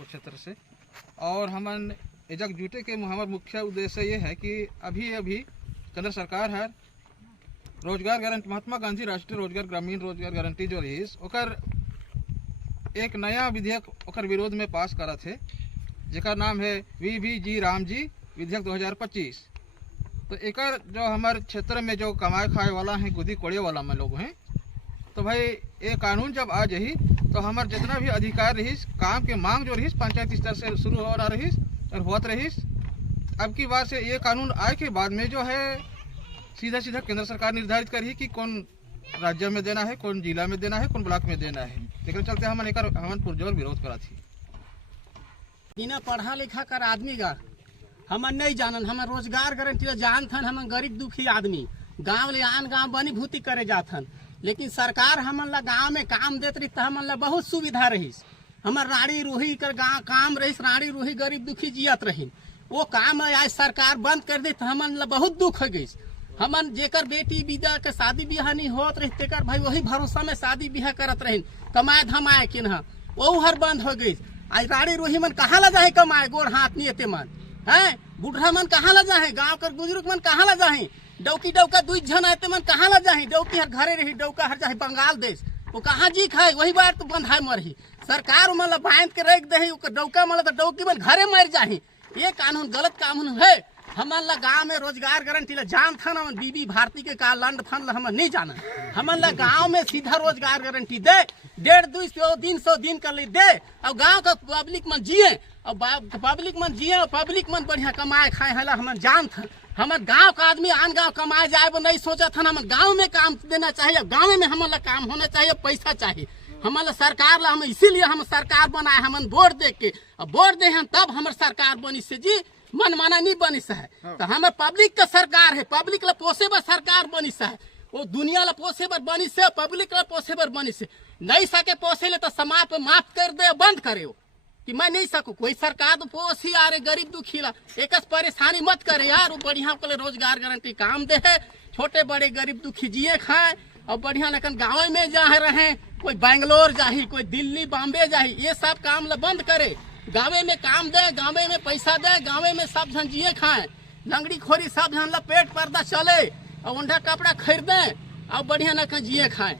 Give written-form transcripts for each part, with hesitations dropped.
शाहपुर क्षेत्र से। और हमन एजक जुटे के हमार मुख्य उद्देश्य ये है कि अभी केंद्र सरकार है रोजगार गारंटी, महात्मा गांधी राष्ट्रीय रोजगार ग्रामीण रोजगार गारंटी जो रही ओकर एक नया विधेयक ओकर विरोध में पास करा थे, जेकर नाम है VVG राम जी विधेयक 2025। तो एकर जो हमारे क्षेत्र में जो कमाए खाए वाला है, गुदी कोड़े वाला में लोग हैं, तो भाई ये कानून जब आ जाही तो हमारे जितना भी अधिकार रहीस, काम के मांग जो रहीस पंचायत स्तर से शुरू हो रहा रहीस और होत रहीस। अब की बार से ये कानून आए के बाद में जो है सीधा केंद्र सरकार निर्धारित करी कि कौन राज्य में देना है, कौन जिला में देना है, कौन ब्लॉक में देना है। लेकिन चलते हमन पुरजोर विरोध करा थी। बिना पढ़ा लिखा कर आदमी का हमन नहीं जानन, हमन रोजगार गारंटी जानथन। हमन गरीब दुखी आदमी गांव ले आन गांव बनी भूति करे जाथन, लेकिन सरकार हमन ला गांव में काम देत रही तो हमन ला बहुत सुविधा रहीस। हमर राड़ी रूही कर गाँव काम रहीस, राड़ी रूही गरीब दुखी जियत रही। वो काम आज सरकार बंद कर दे तो हमन ला बहुत दुख हो गई। हमन जेकर बेटी बिदा के शादी ब्याह नहीं होत रही तेकर भाई वही भरोसा में शादी ब्याह करत रही, कमाए धमाए के न वो हर बंद हो गई। आज राड़ी रूही मन कहाँ ला जाए कमाए, गोड़ हाथ नहीं एते मन है, बुढ़ा मन कहाँ ला जाए, गाँव कर बुजुर्ग मन कहाँ ला जाए, डौकी डौका दुई जन आते मन कहाँ ला जाए, डौकी हर घरे रही, डौका हर जाए बंगाल देश, वो कहाँ जी खाए, वही बार तो बंधाए मरही। सरकार मन बांध के रख दे डौका मन तो डौकी मन घरे मर जाही। ये कानून गलत कानून है। हमन ला गाँव में रोजगार गारंटी ला जान था ना, बीबी भारती के का लंड फंड ला हमन नहीं जाना। हमन ला गाँव में सीधा रोजगार गारंटी दे, 150-200 दिन कर ले दे, और गाँव का पब्लिक मन जिए, और पब्लिक मन जिए और पब्लिक मन बढ़िया कमाए खाए हला हमन जान था। हमर गांव का आदमी आन गांव कमाए जाए वो नहीं सोचा था। हमन गांव में काम देना चाहिए, गांव में हमन ला काम होना चाहिए, पैसा चाहिए हमन ला सरकार ला। हम इसीलिए हम सरकार बनाए, हमन वोट दे के, अब वोट दे हम तब हमर सरकार बनी से जी, मन माना नहीं बनी से है। तो हमारे पब्लिक का सरकार है, पब्लिक ला पोसे बर सरकार बनी से है, वो दुनिया ला पोसे बर बनी से, पब्लिक ला पोसे बर बनी से। नहीं सके पोसे ले तो समाज पे माफ कर दे, बंद करे हो कि मैं नहीं सकूं। कोई सरकार तो पोस ही आ रहे गरीब दुखी ला, एक परेशानी मत करे यार। वो बढ़िया को रोजगार गारंटी काम दे है, छोटे बड़े गरीब दुखी जिए खाए और बढ़िया लेकिन गाँव में जा रहे, कोई बैंगलोर जाही, कोई दिल्ली बॉम्बे जाही, ये सब काम ला बंद करे। गाँव में काम दे, गाँव में पैसा दे, गाँव में सब जन जिए खाए, लंगड़ी खोरी सब जन ला पेट पर्दा चले और उंडा कपड़ा खरीदे और बढ़िया न जिए खाए।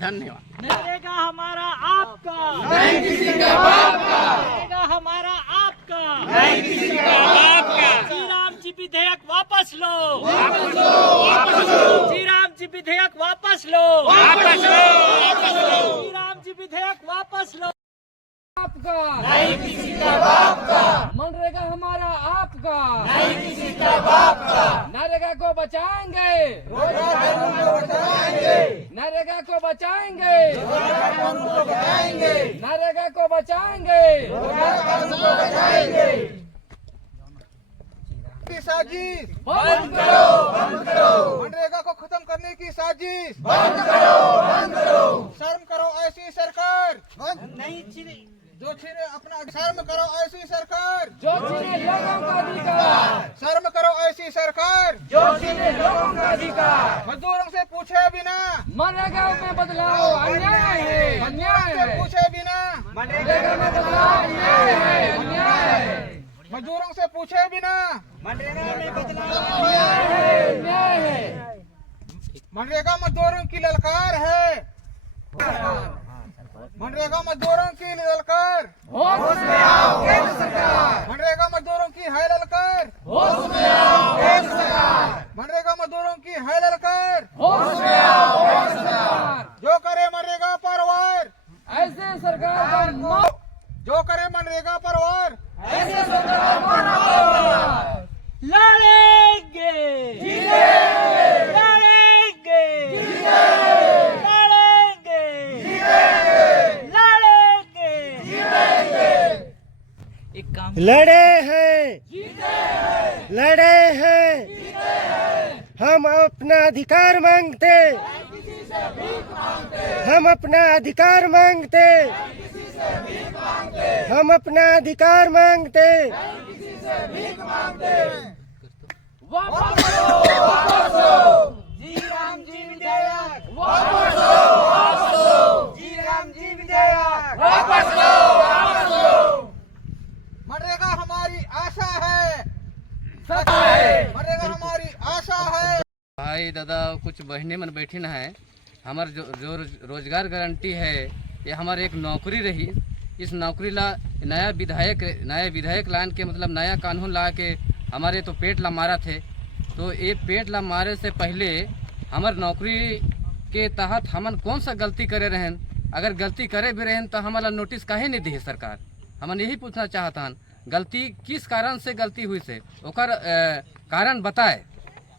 धन्यवाद। नरेगा हमारा आपका, नहीं किसी का बाप का, नरेगा हमारा आपका, नहीं किसी का बाप का। श्री राम जी विधेयक वापस लो, वापस लो, वापस लो, श्री राम जी विधेयक वापस लो, वापस लो, वापस लो, श्री राम जी विधेयक वापस लो। आपका नहीं किसी का बाप का, मनरेगा हमारा आपका, नहीं किसी का बाप का। नरेगा को बचाएंगे, रोजगार कानून को बचाएंगे, नरेगा को बचाएंगे, रोजगार कानून को बचाएंगे, नरेगा को बचाएंगे, रोजगार कानून को बचाएंगे। की साजिश बंद करो, बंद करो, मनरेगा को खत्म करने की साजिश बंद करो, बंद करो, शर्म करो ऐसी सरकार, नहीं छिरे जो छीने अपना शर्म करो ऐसी सरकार, जो छीने लोगों का अधिकार, शर्म करो ऐसी सरकार, जो छीने लोगों का अधिकार। मजदूरों से पूछे बिना, मनरेगा में बदलाव अन्याय है, अन्याय से है, पूछे बिना, मनरेगा में बदलाव अन्याय है, अन्याय है, मजदूरों से पूछे बिना, मनरेगा में बदलाव अन्याय है, अन्याय है। मनरेगा मजदूरों की ललकार है, मनरेगा मजदूरों की ललकार, होश में आओ केंद्र सरकार, मनरेगा मजदूरों की है ललकार, होश में आओ केंद्र सरकार, मनरेगा मजदूरों की है ललकार, होश में आओ केंद्र सरकार। जो करे मनरेगा पर वार, ऐसे सरकार पर मौत, जो करे मनरेगा पर वार, ऐसे सरकार पर मौत। लड़ेंगे, जीतेंगे, लड़ेंगे, लड़ेंगे, लड़ेंगे। एक काम लड़े हैं, लड़े हैं, हम अपना अधिकार मांगते, हम अपना अधिकार मांगते, हम अपना अधिकार मांगते। वापस लो, वापस लो, जी राम जी विधेयक वापस लो, वापस लो, जी राम जी विधेयक वापस लो, वापस लो। भाई दादा कुछ बहने मन बैठी न है। हमार जो रोजगार गारंटी है ये हमारे एक नौकरी रही। इस नौकरी ला नया विधायक लान के मतलब नया कानून ला के हमारे तो पेट ला मारा थे। तो ये पेट ला मारे से पहले हमार नौकरी के तहत हमन कौन सा गलती करे रहें, अगर गलती करे भी रहें तो हमारा नोटिस काहे नहीं दी है सरकार। हमन यही पूछना चाहता हन गलती किस कारण से गलती हुई से ओकर कारण बताए,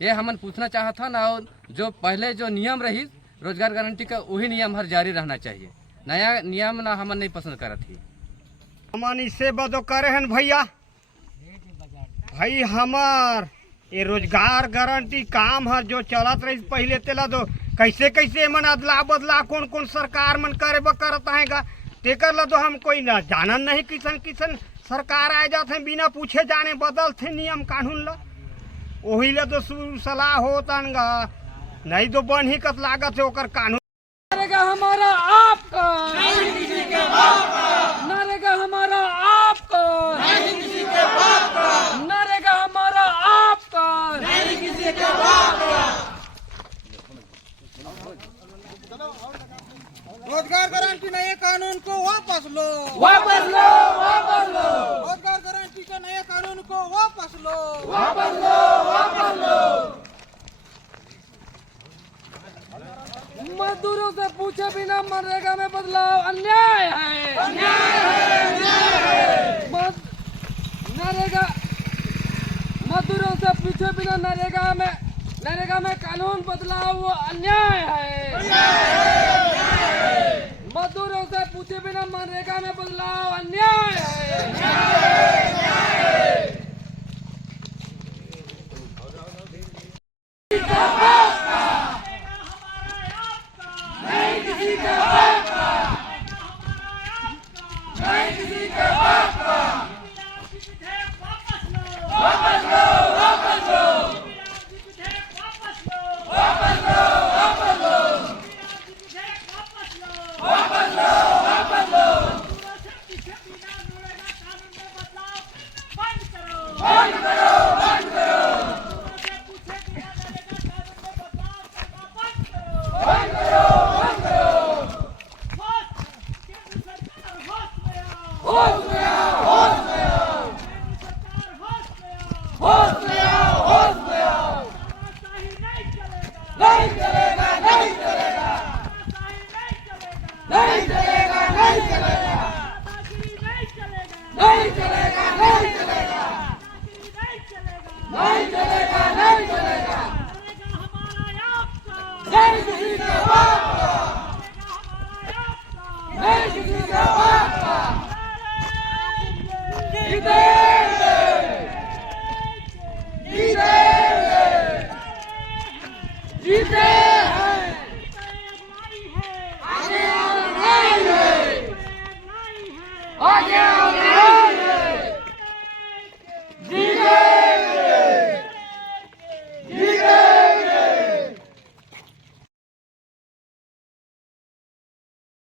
ये हमन पूछना चाहता हन। और जो पहले जो नियम रही रोजगार गारंटी का वही नियम हर जारी रहना चाहिए, नया नियम ना हमन नहीं पसंद करत ही। हमन इससे बदो करे हैं भैया। भाई हमार ये रोजगार गारंटी काम है जो चलत रही पहले तेला दो कैसे कैसे मन अदला बदला कौन कौन सरकार मन करे करत आएगा तेकर ला तो हम कोई ना जानन नहीं किसन किसन सरकार आ जाते बिना पूछे जाने बदलते नियम कानून ला वही ला तो सलाह होतन गा नहीं तो बन ही कत लागत है ओकर कानून। नरेगा हमारा आपका नरेगा हमारा आपका नरेगा हमारा आपका रोजगार गारंटी नए कानून को वापस लो, वापस लो, वापस लो, रोजगार गारंटी के नए कानून को वापस लो, वापस लो, वापस लो। मजदूरों से पूछे बिना मनरेगा में बदलाव अन्याय है, अन्याय है। नरेगा मजदूरों से पूछे बिना नरेगा में कानून बदलाव वो अन्याय है, मजदूरों से पूछे बिना मनरेगा में बदलाव अन्याय है। नहीं चलेगा।